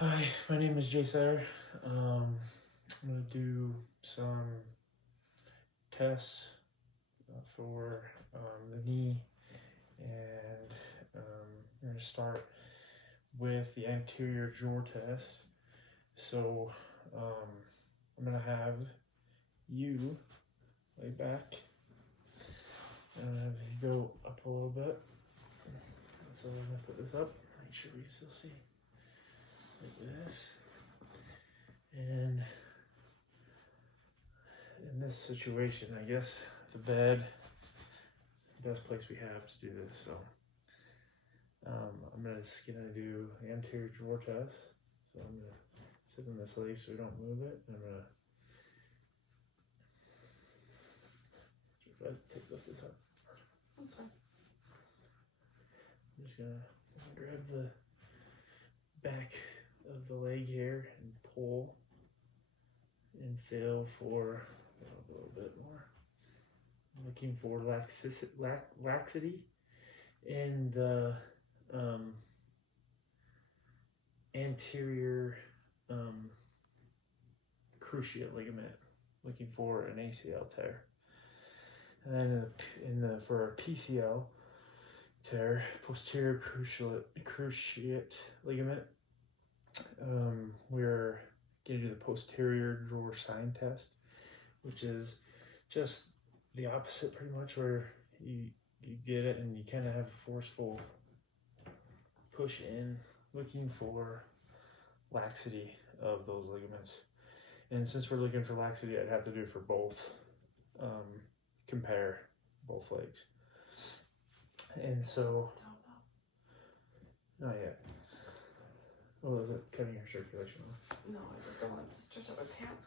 Hi, my name is Jay Sayer. I'm going to do some tests for the knee, and we're going to start with the anterior drawer test. So I'm going to have you lay back and go up a little bit. So I'm going to put this up, make sure we can still see like this. And in this situation, I guess the bed, the best place we have to do this. So I'm just gonna do the anterior drawer test. So I'm gonna sit in this leg so we don't move it. I'm gonna lift this up. That's fine. I'm just gonna grab the back of the leg here and pull and feel for a little bit more. I'm looking for laxity in the anterior cruciate ligament, looking for an ACL tear. And then for a PCL tear, posterior cruciate ligament, we're going to do the posterior drawer sign test, which is just the opposite pretty much, where you get it and you kind of have a forceful push in, looking for laxity of those ligaments. And since we're looking for laxity, I'd have to do it for both, compare both legs. And so, not yet. Oh, is it cutting your circulation off? No, I just don't want to stretch out my pants.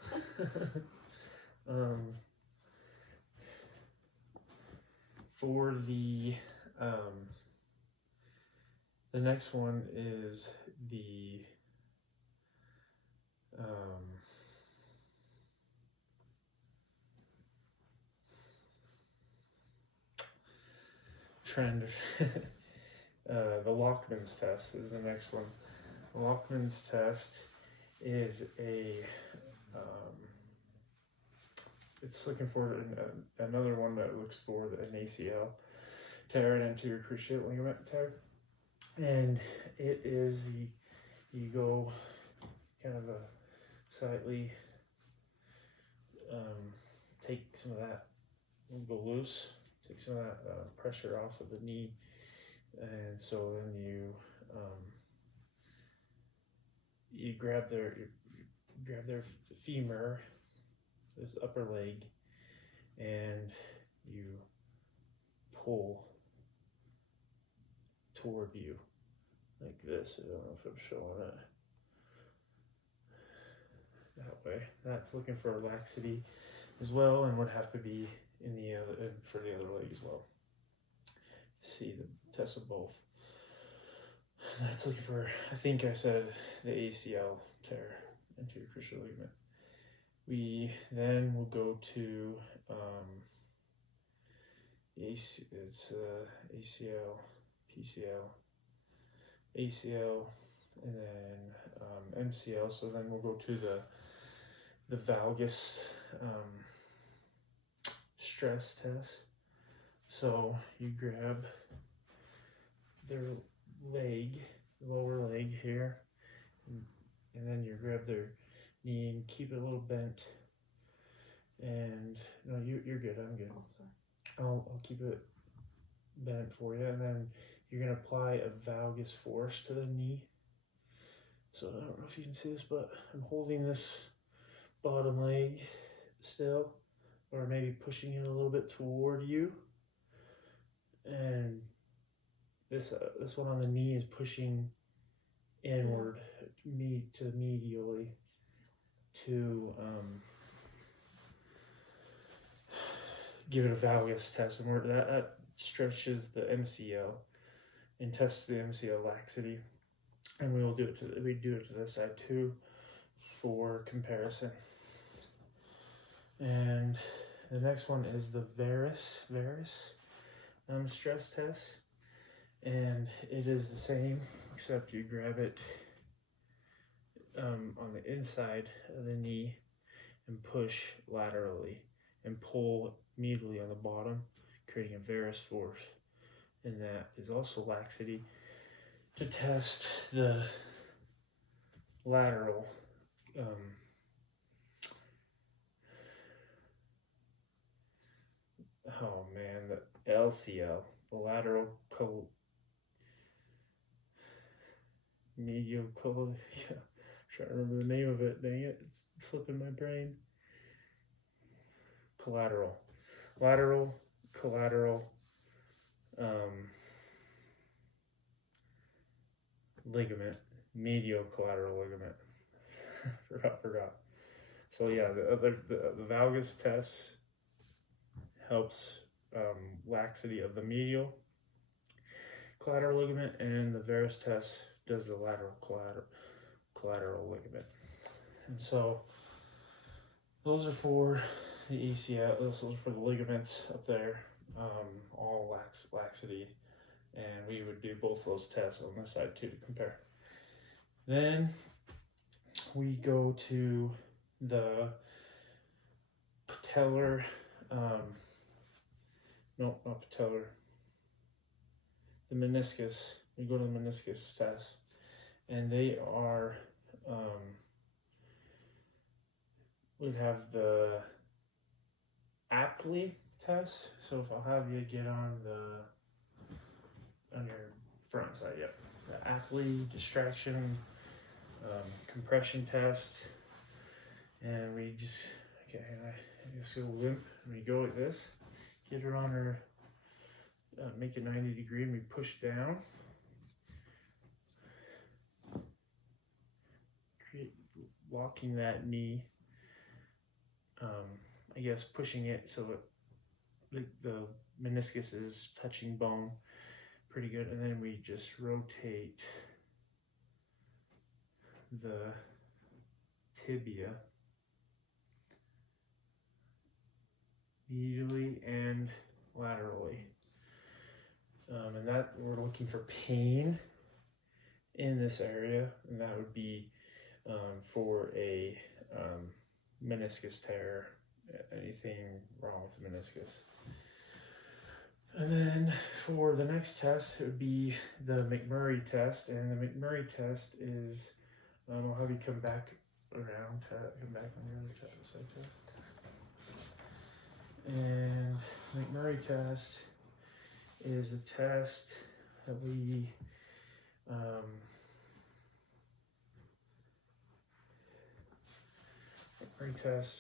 For the next one is the trend. The Lockman's test is the next one. The Lockman's test is it's looking for another one that looks for an ACL tear, an anterior cruciate ligament tear, and it is you go kind of a slightly take some of that, go loose, take some of that pressure off of the knee, and so then you grab their femur, this upper leg, and you pull toward you like this. I don't know if I'm showing it that way. That's looking for laxity as well, and would have to be in the for the other leg as well. See the test of both. That's looking for, I think I said the ACL tear, anterior cruciate ligament. We then will go to it's ACL, PCL, ACL, and then MCL. So then we'll go to the valgus stress test. So you grab their leg, lower leg here, and then you grab their knee and keep it a little bent. And no, you're good. I'm good. Oh, sorry. I'll keep it bent for you, and then you're gonna apply a valgus force to the knee. So I don't know if you can see this, but I'm holding this bottom leg still, or maybe pushing it a little bit toward you, and this one on the knee is pushing inward, medially to give it a valgus test, and that stretches the MCL and tests the MCL laxity, and we do it to this side too for comparison. And the next one is the varus stress test, and it is the same except you grab it on the inside of the knee and push laterally and pull immediately on the bottom, creating a varus force. And that is also laxity to test the lateral oh man, the LCL, the lateral medial yeah, trying to remember the name of it. Dang it, it's slipping my brain. Lateral, collateral, ligament, medial collateral ligament. forgot. So yeah, the valgus test helps laxity of the medial collateral ligament, and the varus test does the lateral collateral ligament. And so those are for the ACL, those are for the ligaments up there, all laxity, and we would do both those tests on this side too to compare. Then we go to the patellar, no, not patellar, the meniscus. We go to the meniscus test, and they are, we'd have the Apley test. So if I'll have you get on your front side, yep. The Apley distraction compression test, and we just, okay, I just go limp, and we go like this, get her on her, make it 90 degree, and we push down, locking that knee, I guess pushing it so the meniscus is touching bone pretty good, and then we just rotate the tibia medially and laterally, and that we're looking for pain in this area, and that would be for a meniscus tear, anything wrong with the meniscus. And then for the next test, it would be the McMurray test, and the McMurray test is, I'll have you come back around, come back on the other side test. And McMurray test is a test that we McMurray test,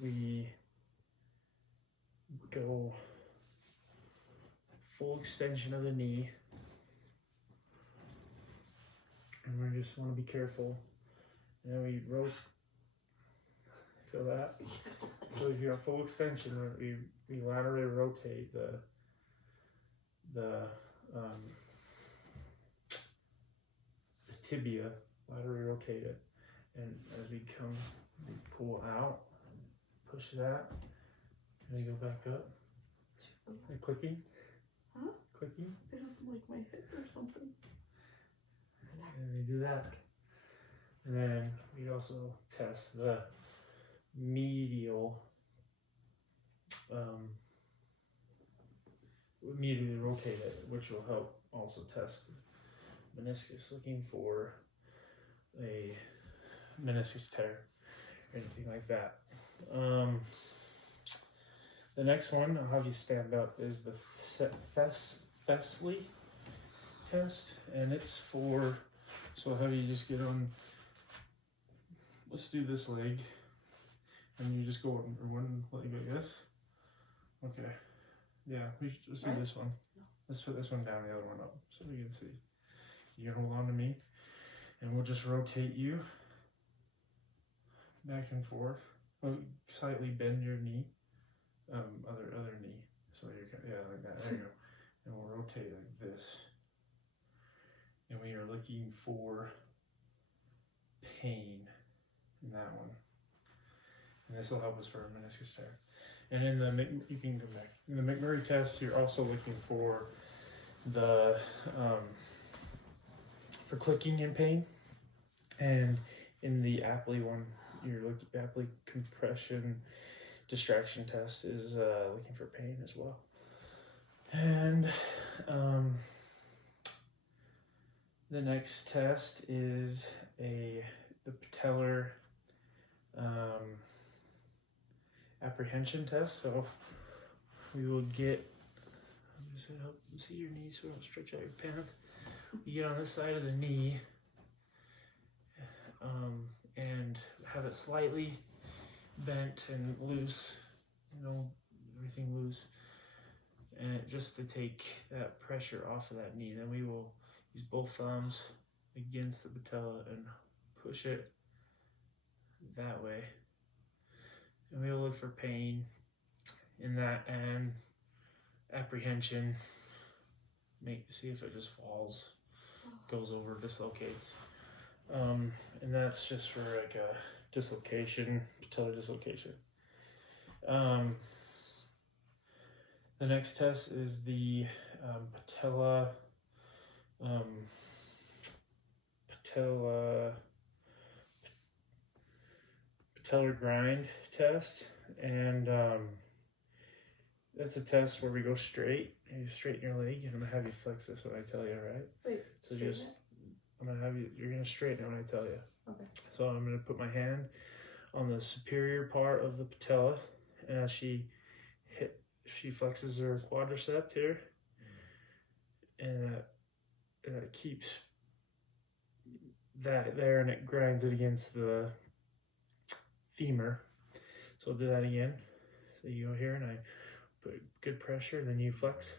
we go full extension of the knee, and we just want to be careful. And then we rotate. Feel that? So if you're a full extension, we laterally rotate the tibia, laterally rotate it, and as we come, we pull out, push that, and we go back up. And clicking. Huh? Clicking. It was like my hip or something. And we do that. And then we also test the medial, immediately rotate it, which will help also test the meniscus, looking for a meniscus tear or anything like that. The next one, I'll have you stand up, is the Fesley test, and it's for, so I'll have you just get on, let's do this leg, and you just go one leg like this. Okay, yeah, let's do this one. Let's put this one down, the other one up, so we can see. You can hold on to me, and we'll just rotate you back and forth. Slightly bend your knee, other knee. So you're, yeah, like that. There you go. And we'll rotate like this. And we are looking for pain in that one. And this will help us for a meniscus tear. And in the, you can go back. In the McMurray test, you're also looking for the, for clicking in pain. And in the Apley one, your Apley compression distraction test is looking for pain as well. And the next test is the patellar apprehension test. So we will get, I'm just gonna help you see your knee so don't stretch out your pants. You get on this side of the knee and have it slightly bent and loose, everything loose, and just to take that pressure off of that knee. Then we will use both thumbs against the patella and push it that way, and we will look for pain in that and apprehension. See if it just falls, goes over, dislocates, and that's just for like a dislocation, patellar dislocation. The next test is the patellar grind test, and that's a test where we go straight and you straighten your leg, and I'm gonna have you flex this when I tell you, all right? Wait, So just, I'm gonna have you're gonna straighten it when I tell you. Okay. So I'm gonna put my hand on the superior part of the patella, and as she flexes her quadricep here, and it keeps that there, and it grinds it against the femur. So I'll do that again. So you go here, and I put good pressure, then you flex,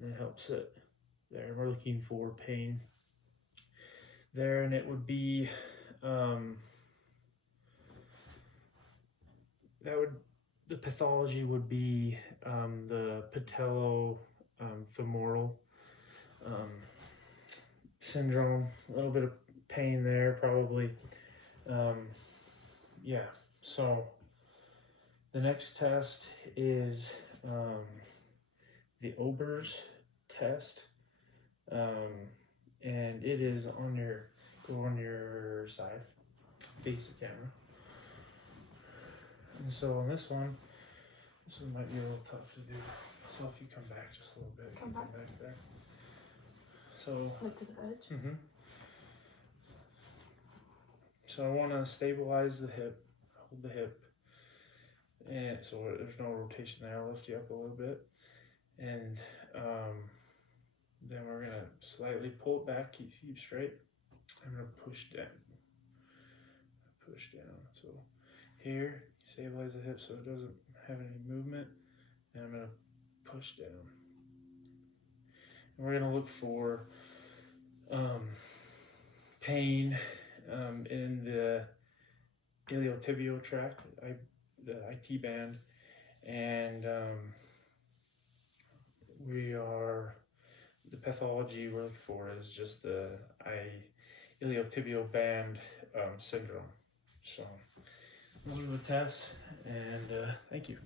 and it helps it there. We're looking for pain there, and it would be the pathology would be the patellofemoral syndrome. A little bit of pain there, probably. Yeah. So the next test is the Ober's test, and it is go on your side, face the camera. And so on this one might be a little tough to do. So if you come back just a little bit, Come back there. So like to the edge. So I want to stabilize the hip, hold the hip, and so there's no rotation there. I'll lift you up a little bit, and then we're gonna slightly pull it back, keep straight. I'm gonna push down. So here, stabilize the hip so it doesn't have any movement, and I'm gonna push down. And we're gonna look for pain in the iliotibial tract, the IT band, and the pathology we're looking for is just the iliotibial band syndrome. So those are the tests, and thank you.